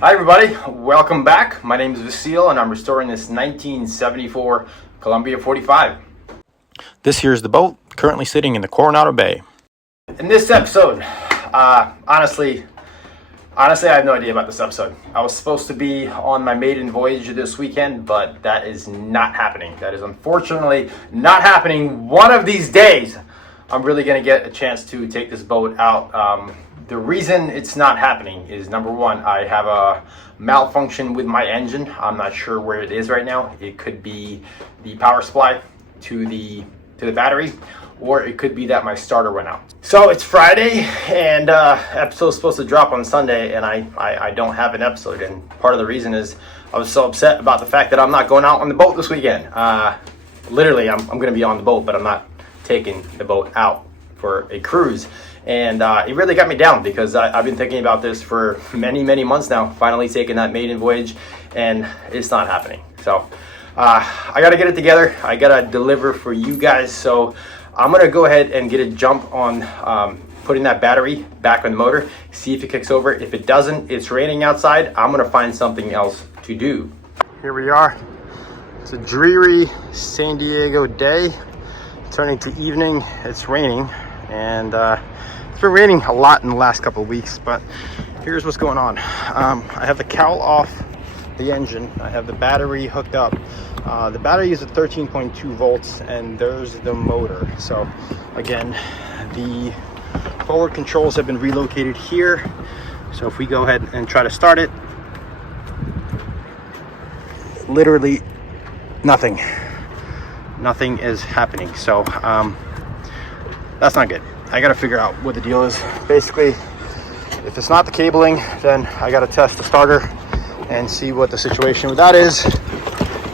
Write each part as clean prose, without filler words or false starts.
Hi everybody, welcome back. My name is Vasil and I'm restoring this 1974 Columbia 45. This here is the boat currently sitting in the Coronado Bay. In this episode, honestly I have no idea about this episode. I was supposed to be on my maiden voyage this weekend, but that is not happening. That is unfortunately not happening. One of these days, I'm really going to get a chance to take this boat out. The reason it's not happening is, number one, I have a malfunction with my engine. I'm not sure where it is right now. It could be the power supply to the battery, or it could be that my starter went out. So it's Friday, and episode's supposed to drop on Sunday, and I don't have an episode. And part of the reason is I was so upset about the fact that I'm not going out on the boat this weekend. Literally, I'm going to be on the boat, but I'm not taking the boat out for a cruise. And it really got me down because I've been thinking about this for many months now, finally taking that maiden voyage, and it's not happening. So I got to get it together. I got to deliver for you guys. So I'm going to go ahead and get a jump on putting that battery back on the motor, see if it kicks over. If it doesn't, it's raining outside. I'm going to find something else to do. Here we are. It's a dreary San Diego day, turning to evening. It's raining, and it's been raining a lot in the last couple of weeks, but here's what's going on. I have the cowl off the engine. I have the battery hooked up. The battery is at 13.2 volts, and there's the motor. So again, the forward controls have been relocated here. So if we go ahead and try to start it, literally nothing is happening. So that's not good. I got to figure out what the deal is. Basically, if it's not the cabling, then I got to test the starter and see what the situation with that is.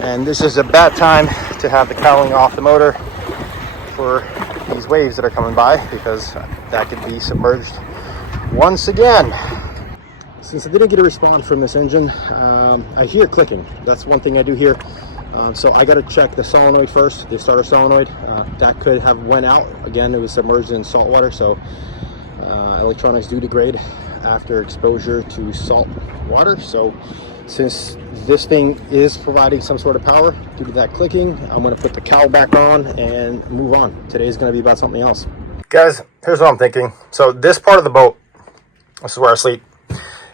And this is a bad time to have the cowling off the motor for these waves that are coming by, because that could be submerged once again. Since I didn't get a response from this engine, I hear clicking. That's one thing I do hear. So I got to check the solenoid first, the starter solenoid. That could have went out. Again, it was submerged in salt water, so electronics do degrade after exposure to salt water. So since this thing is providing some sort of power due to that clicking, I'm going to put the cowl back on and move on. Today's going to be about something else. Guys, here's what I'm thinking. So this part of the boat, this is where I sleep,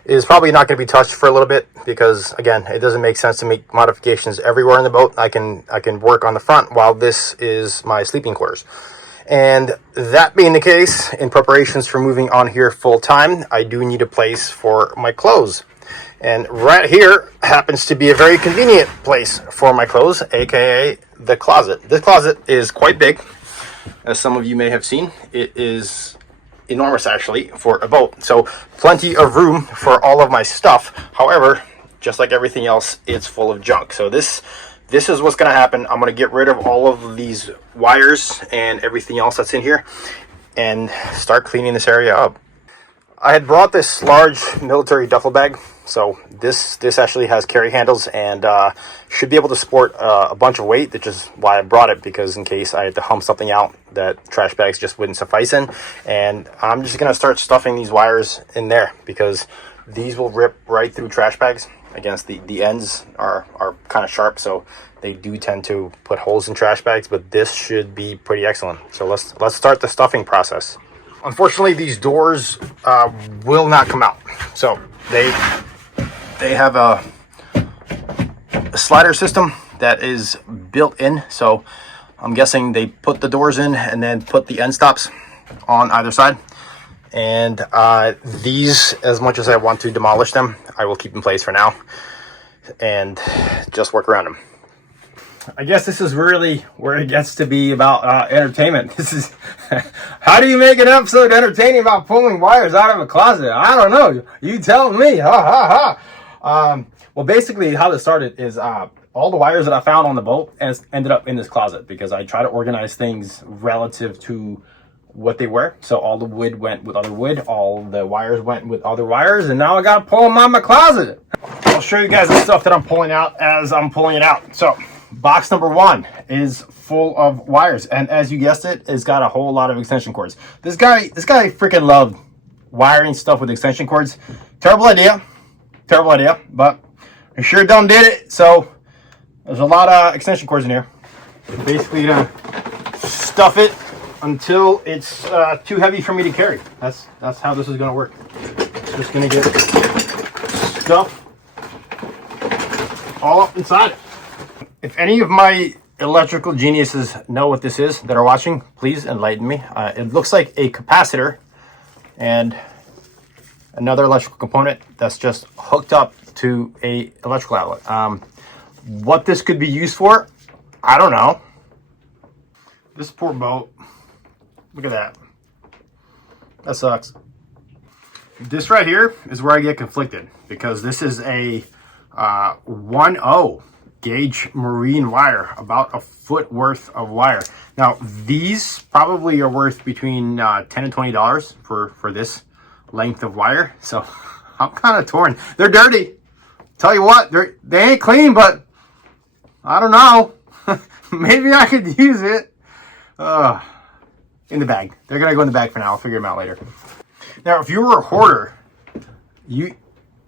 is probably not going to be touched for a little bit, because again, it doesn't make sense to make modifications everywhere in the boat. I can work on the front while this is my sleeping quarters. And that being the case, in preparations for moving on here full time, I do need a place for my clothes. And right here happens to be a very convenient place for my clothes, aka the closet. This closet is quite big, as some of you may have seen. It is enormous actually for a boat, so plenty of room for all of my stuff. However, just like everything else, it's full of junk. So this is what's going to happen. I'm going to get rid of all of these wires and everything else that's in here and start cleaning this area up. I had brought this large military duffel bag, so this actually has carry handles and should be able to support a bunch of weight, which is why I brought it, because in case I had to hump something out that trash bags just wouldn't suffice in. And I'm just going to start stuffing these wires in there, because these will rip right through trash bags. Again, the ends are kind of sharp, so they do tend to put holes in trash bags, but this should be pretty excellent. So let's start the stuffing process. Unfortunately, these doors will not come out. So they have a slider system that is built in. So I'm guessing they put the doors in and then put the end stops on either side. And these, as much as I want to demolish them, I will keep in place for now and just work around them. I guess this is really where it gets to be about entertainment. This is how do you make an episode entertaining about pulling wires out of a closet? I don't know. You tell me. Well, basically how this started is all the wires that I found on the boat ended up in this closet, because I try to organize things relative to what they were. So all the wood went with other wood, all the wires went with other wires, and now I gotta pull them out of my closet. I'll show you guys the stuff that I'm pulling out as I'm pulling it out. So box number one is full of wires, and as you guessed it's got a whole lot of extension cords. This guy freaking loved wiring stuff with extension cords. Terrible idea. Terrible idea, but I sure done did it. So there's a lot of extension cords in here. Basically gonna stuff it until it's too heavy for me to carry. That's how this is gonna work. It's just gonna get stuff all up inside it. If any of my electrical geniuses know what this is that are watching, please enlighten me. It looks like a capacitor and another electrical component that's just hooked up to a electrical outlet. What this could be used for, I don't know. This poor boat, look at that. That sucks. This right here is where I get conflicted, because this is a 1/0 gauge marine wire, about a foot worth of wire. Now these probably are worth between $10 and $20 for this length of wire. So I'm kind of torn. They're dirty. Tell you what, they ain't clean, but I don't know. Maybe I could use it. In the bag. They're gonna go in the bag for now. I'll figure them out later. Now, if you were a hoarder,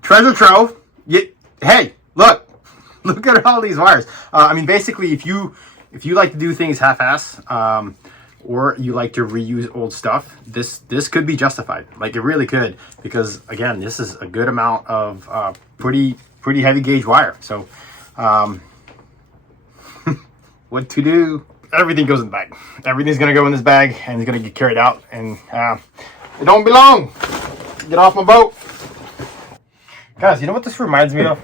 treasure trove. Hey, look at all these wires. I mean, basically, if you like to do things half-ass, or you like to reuse old stuff, this could be justified. Like, it really could, because again, this is a good amount of pretty heavy gauge wire. So, what to do? Everything goes in the bag. Everything's gonna go in this bag and it's gonna get carried out, and it don't belong. Get off my boat. Guys, you know what this reminds me of?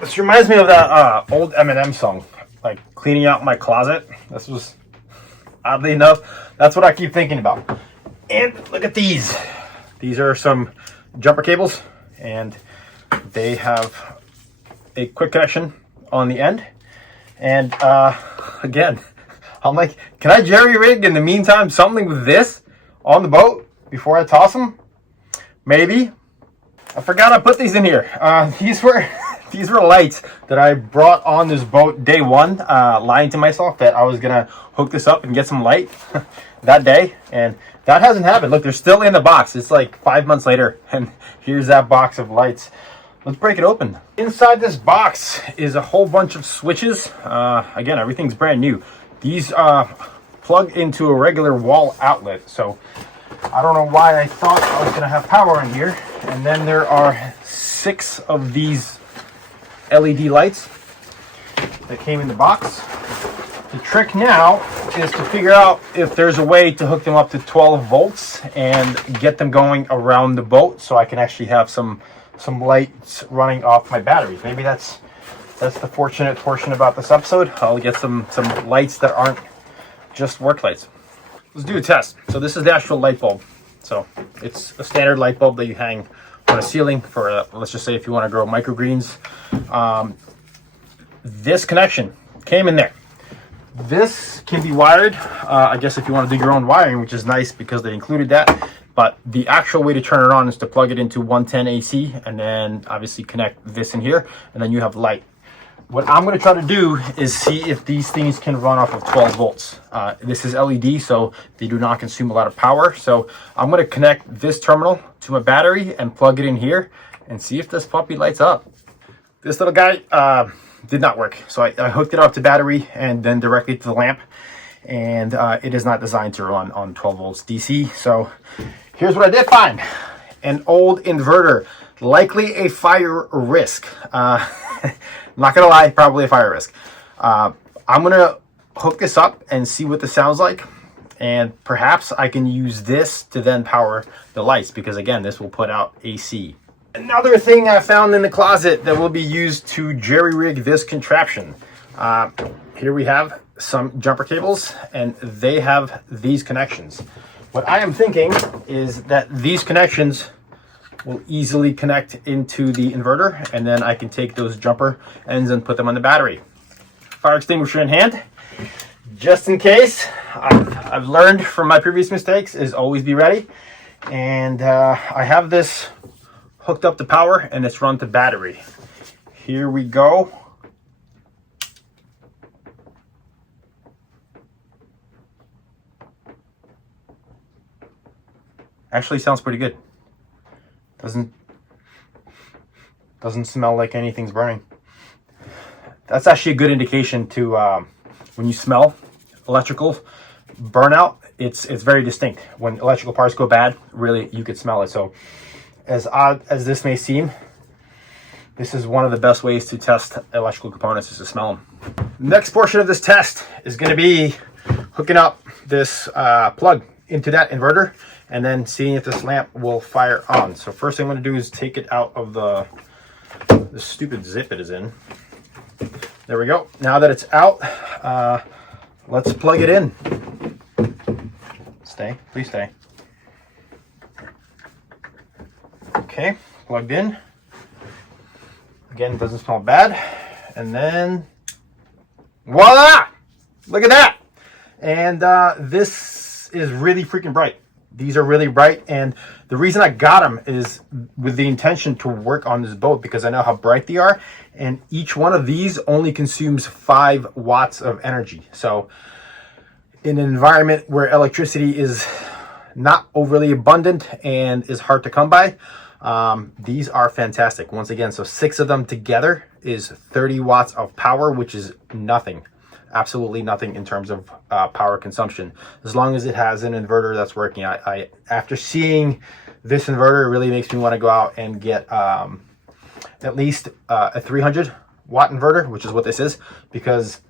This reminds me of that old Eminem song, like cleaning out my closet. This was, oddly enough, that's what I keep thinking about. And look at these. These are some jumper cables, and they have a quick connection on the end. And again, I'm like, can I jerry rig in the meantime something with this on the boat before I toss them? Maybe. I forgot I put these in here. These were lights that I brought on this boat day one, lying to myself that I was gonna hook this up and get some light that day, and that hasn't happened. Look, they're still in the box. It's like 5 months later, and here's that box of lights. Let's break it open. Inside this box is a whole bunch of switches. Again, everything's brand new. These plug into a regular wall outlet, so I don't know why I thought I was gonna have power in here. And then there are 6 of these LED lights that came in the box. The trick now is to figure out if there's a way to hook them up to 12 volts and get them going around the boat, so I can actually have some lights running off my batteries. Maybe that's the fortunate portion about this episode. I'll get some lights that aren't just work lights. Let's do a test. So this is the actual light bulb. So it's a standard light bulb that you hang on a ceiling for, let's just say, if you want to grow microgreens. This connection came in there. This can be wired, I guess, if you want to do your own wiring, which is nice because they included that. But the actual way to turn it on is to plug it into 110 AC and then obviously connect this in here, and then you have light. What I'm going to try to do is see if these things can run off of 12 volts. This is LED, so they do not consume a lot of power. So I'm going to connect this terminal to my battery and plug it in here and see if this puppy lights up. This little guy did not work. So I hooked it up to battery and then directly to the lamp. And it is not designed to run on 12 volts DC. So here's what I did find. An old inverter, likely a fire risk. Not gonna lie, probably a fire risk. I'm gonna hook this up and see what this sounds like, and perhaps I can use this to then power the lights, because again, this will put out AC. Another thing I found in the closet that will be used to jerry rig this contraption. Here we have some jumper cables, and they have these connections. What I am thinking is that these connections will easily connect into the inverter, and then I can take those jumper ends and put them on the battery. Fire extinguisher in hand, just in case. I've learned from my previous mistakes is always be ready. And I have this hooked up to power, and it's run to battery. Here we go. Actually sounds pretty good. Doesn't smell like anything's burning. That's actually a good indication to when you smell electrical burnout. It's very distinct. When electrical parts go bad, really you could smell it. So as odd as this may seem, this is one of the best ways to test electrical components, is to smell them. Next portion of this test is going to be hooking up this plug into that inverter and then seeing if this lamp will fire on. So first thing I'm going to do is take it out of the stupid zip it is in. There we go. Now that it's out, let's plug it in. Stay, please stay. Okay, plugged in. Again, doesn't smell bad. And then, voila! Look at that! And this is really freaking bright. These are really bright, and the reason I got them is with the intention to work on this boat, because I know how bright they are, and each one of these only consumes 5 watts of energy. So in an environment where electricity is not overly abundant and is hard to come by, these are fantastic. Once again, so 6 of them together is 30 watts of power, which is nothing. Absolutely nothing in terms of power consumption, as long as it has an inverter that's working. I after seeing this inverter, it really makes me want to go out and get at least a 300 watt inverter, which is what this is, because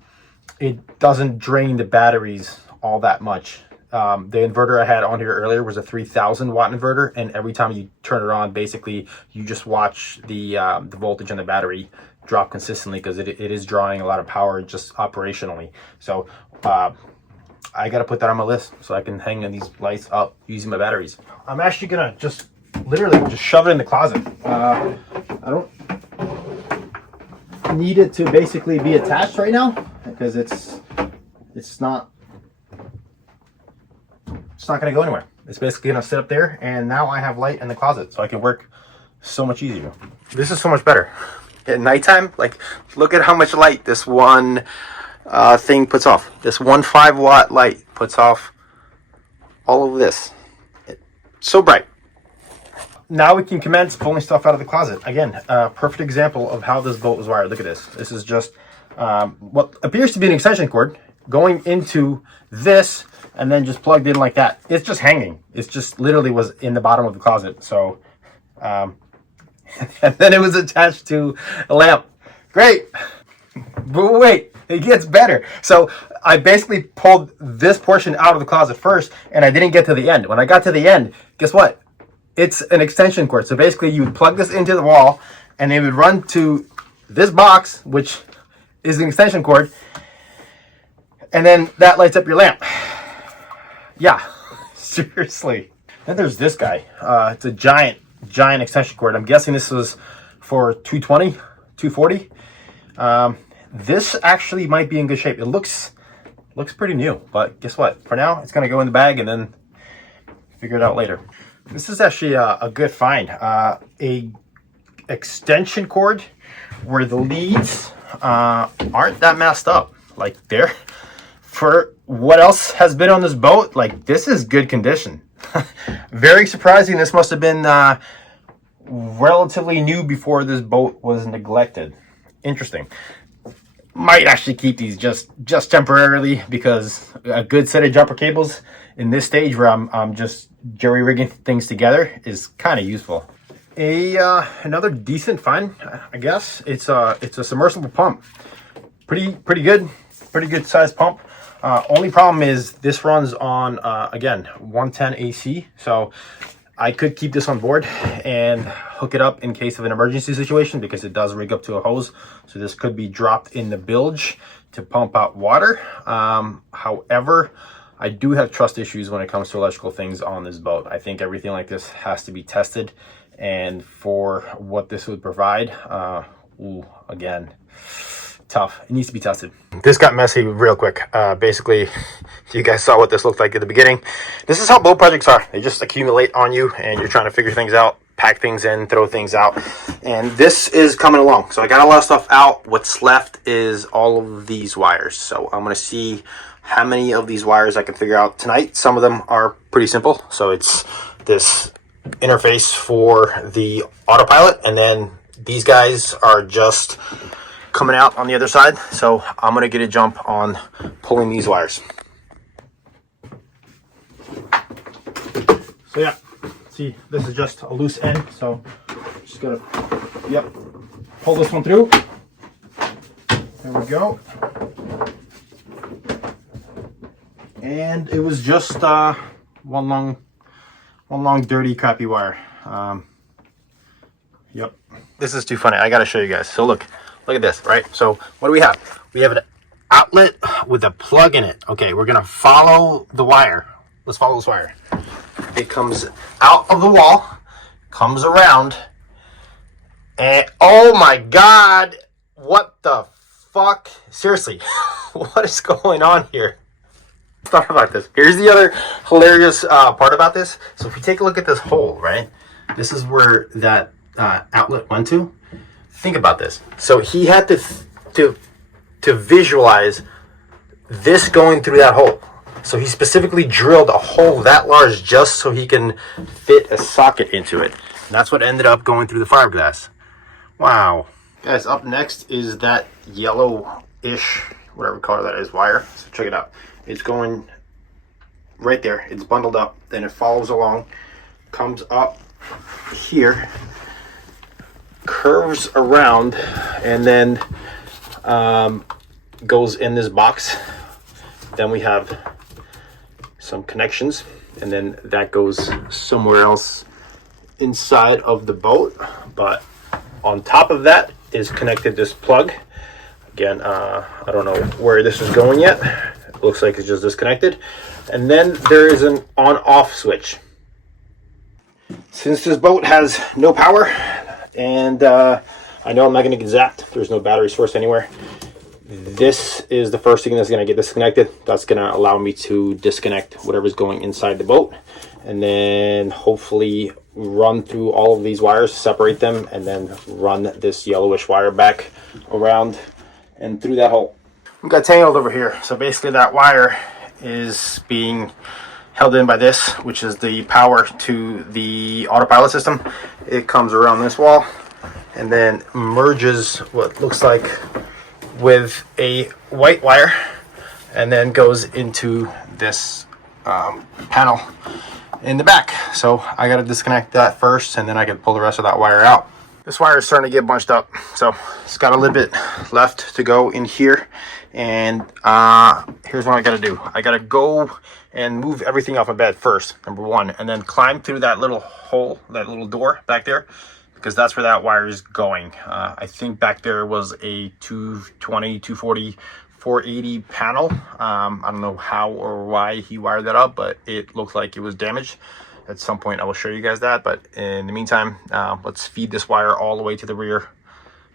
it doesn't drain the batteries all that much. The inverter I had on here earlier was a 3000 watt inverter, and every time you turn it on, basically you just watch the voltage on the battery drop consistently, because it is drawing a lot of power just operationally. So I got to put that on my list so I can hang these lights up using my batteries. I'm actually gonna just literally just shove it in the closet. I don't need it to basically be attached right now, because it's not gonna go anywhere. It's basically gonna sit up there, and now I have light in the closet, so I can work so much easier. This is so much better. At nighttime, like, look at how much light this one thing puts off. This one 5 watt light puts off all of this. It's so bright. Now we can commence pulling stuff out of the closet. Again, perfect example of how this boat was wired. Look at this. This is just what appears to be an extension cord going into this, and then just plugged in like that. It's just hanging. It's just literally was in the bottom of the closet. So and then it was attached to a lamp. Great. But wait, it gets better. So I basically pulled this portion out of the closet first, and I didn't get to the end. When I got to the end, guess what? It's an extension cord. So basically you would plug this into the wall, and it would run to this box, which is an extension cord, and then that lights up your lamp. Yeah, seriously. Then there's this guy. It's a giant extension cord. I'm guessing this was for 220, 240. This actually might be in good shape. It looks pretty new, but guess what? For now, it's gonna go in the bag and then figure it out later. This is actually a good find. A extension cord where the leads aren't that messed up. Like, there, for what else has been on this boat, like, this is good condition. Very surprising. This must have been relatively new before this boat was neglected. Interesting. Might actually keep these just temporarily, because a good set of jumper cables in this stage where I'm just jerry rigging things together is kind of useful. Another decent find, I guess. It's a submersible pump. Pretty good sized pump. Only problem is this runs on again 110 AC, so I could keep this on board and hook it up in case of an emergency situation, because it does rig up to a hose. So this could be dropped in the bilge to pump out water. However, I do have trust issues when it comes to electrical things on this boat. I think everything like this has to be tested, and for what this would provide, again, tough. It needs to be tested. This got messy real quick. Basically, you guys saw what this looked like at the beginning. This is how boat projects are. They just accumulate on you, and you're trying to figure things out, pack things in, throw things out. And this is coming along. So I got a lot of stuff out. What's left is all of these wires. So I'm going to see how many of these wires I can figure out tonight. Some of them are pretty simple. So it's this interface for the autopilot, and then these guys are just coming out on the other side, so I'm gonna get a jump on pulling these wires. So yeah, see, this is just a loose end, so just gotta, yep, pull this one through. There we go. And it was just one long dirty crappy wire. Yep. This is too funny. I gotta show you guys. So look at this, right? So what do we have? We have an outlet with a plug in it. Okay, we're gonna follow the wire. Let's follow this wire. It comes out of the wall, comes around, and oh my God, what the fuck? Seriously, what is going on here? Thought about this. Here's the other hilarious part about this. So if we take a look at this hole, right? This is where that outlet went to. Think about this. So he had to visualize this going through that hole. So he specifically drilled a hole that large just so he can fit a socket into it. And that's what ended up going through the fiberglass. Wow. Guys, up next is that yellow-ish, whatever color that is, wire. So check it out. It's going right there. It's bundled up. Then it follows along, comes up here, curves around, and then goes in this box. Then we have some connections, and then that goes somewhere else inside of the boat. But on top of that is connected this plug. Again, I don't know where this is going yet. It looks like it's just disconnected. And then there is an on-off switch. Since this boat has no power, and I know I'm not going to get zapped, there's no battery source anywhere, this is the first thing that's going to get disconnected. That's going to allow me to disconnect whatever's going inside the boat, and then hopefully run through all of these wires, separate them, and then run this yellowish wire back around and through that hole. We got tangled over here. So basically that wire is being held in by this, which is the power to the autopilot system. It comes around this wall and then merges what looks like with a white wire, and then goes into this panel in the back. So I got to disconnect that first, and then I can pull the rest of that wire out. This wire is starting to get bunched up, so it's got a little bit left to go in here. And here's what I got to do. I got to go and move everything off my bed first, number one, and then climb through that little hole, that little door back there, because that's where that wire is going. I think back there was a 220, 240, 480 panel. I don't know how or why he wired that up, but it looked like it was damaged. At some point I will show you guys that, but in the meantime, let's feed this wire all the way to the rear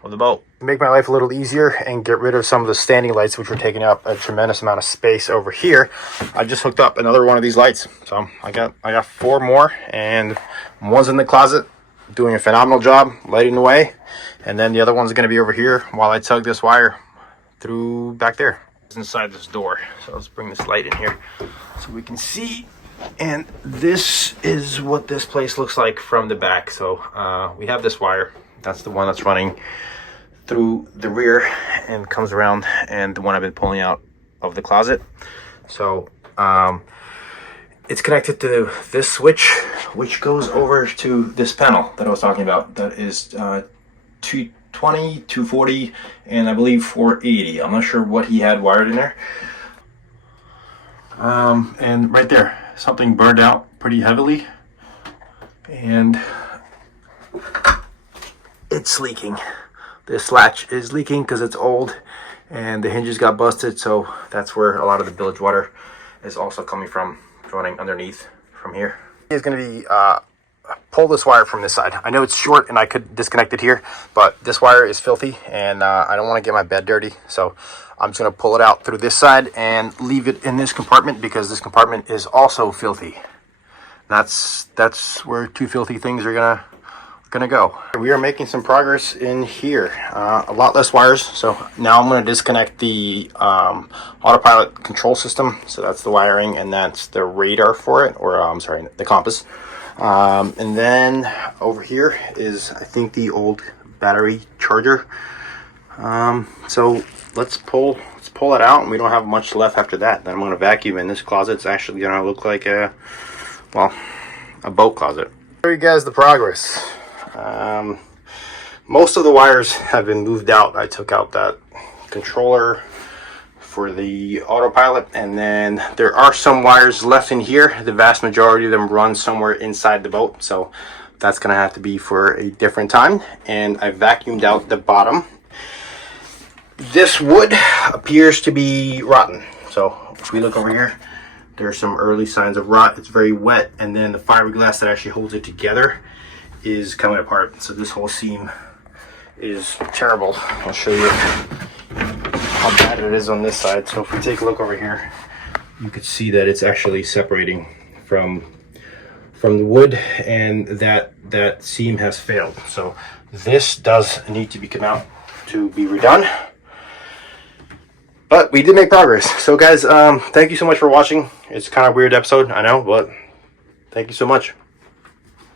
of the boat. Make my life a little easier and get rid of some of the standing lights, which were taking up a tremendous amount of space over here. I just hooked up another one of these lights. So I got 4 more, and one's in the closet doing a phenomenal job lighting the way, and then the other one's going to be over here while I tug this wire through back there. It's inside this door, so let's bring this light in here so we can see. And this is what this place looks like from the back. So we have this wire. That's the one that's running through the rear and comes around, and the one I've been pulling out of the closet. So it's connected to this switch, which goes over to this panel that I was talking about. That is 220, 240, and I believe 480. I'm not sure what he had wired in there. And right there, something burned out pretty heavily, and it's leaking. This latch is leaking because it's old and the hinges got busted, so that's where a lot of the bilge water is also coming from, running underneath from here. It's going to be pull this wire from this side. I know it's short and I could disconnect it here, but this wire is filthy and I don't want to get my bed dirty, so I'm just going to pull it out through this side and leave it in this compartment, because this compartment is also filthy. That's where 2 filthy things are gonna go. We are making some progress in here. A lot less wires. So now I'm going to disconnect the autopilot control system. So that's the wiring, and that's the radar for it, or I'm sorry, the compass. And then over here is, I think, the old battery charger. So let's pull it out, and we don't have much left after that. Then I'm going to vacuum, and this closet's actually going to look like a boat closet. Show you guys the progress. Most of the wires have been moved out. I took out that controller for the autopilot, and then there are some wires left in here. The vast majority of them run somewhere inside the boat, so that's gonna have to be for a different time. And I vacuumed out the bottom. This wood appears to be rotten, so if we look over here, there's some early signs of rot. It's very wet, and then the fiberglass that actually holds it together is coming apart. So this whole seam is terrible. I'll show you how bad it is on this side. So if we take a look over here, you can see that it's actually separating from the wood, and that seam has failed. So this does need to be come out to be redone. But we did make progress. So guys, thank you so much for watching. It's kind of a weird episode, I know, but thank you so much.